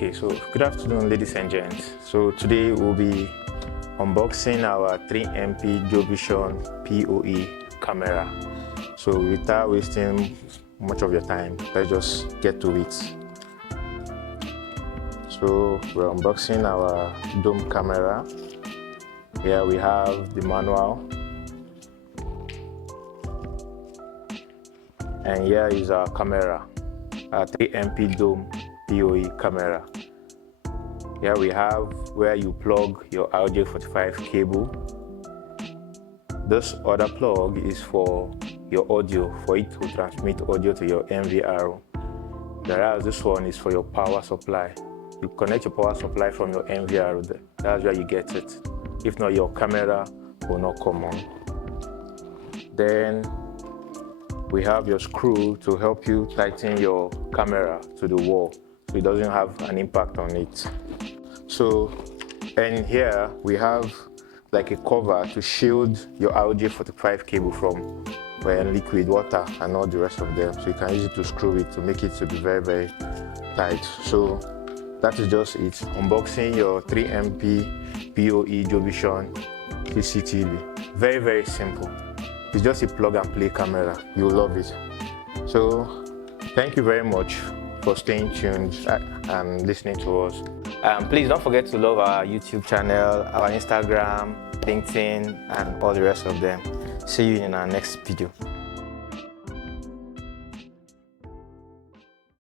Okay, so good afternoon, ladies and gents. So today we'll be unboxing our 3mp Jovision PoE camera. So without wasting much of your time, let's just get to it. So we're unboxing our dome camera. Here we have the manual, and here is our camera, our 3mp dome PoE camera. Here we have where you plug your RJ45 cable. This other plug is for your audio, for it to transmit audio to your NVR. Whereas this one is for your power supply. You connect your power supply from your NVR, that's where you get it. If not, your camera will not come on. Then we have your screw to help you tighten your camera to the wall so it doesn't have an impact on it. So, and here we have like a cover to shield your RJ45 cable from liquid, water, and all the rest of them. So you can use it to screw it to make it to be very, very tight. So that is just it. Unboxing your 3mp PoE Jovision CCTV. Very, very simple. It's just a plug and play camera. You'll love it. So thank you very much for staying tuned and listening to us. Please don't forget to love our YouTube channel, our Instagram, LinkedIn, and all the rest of them. See you in our next video.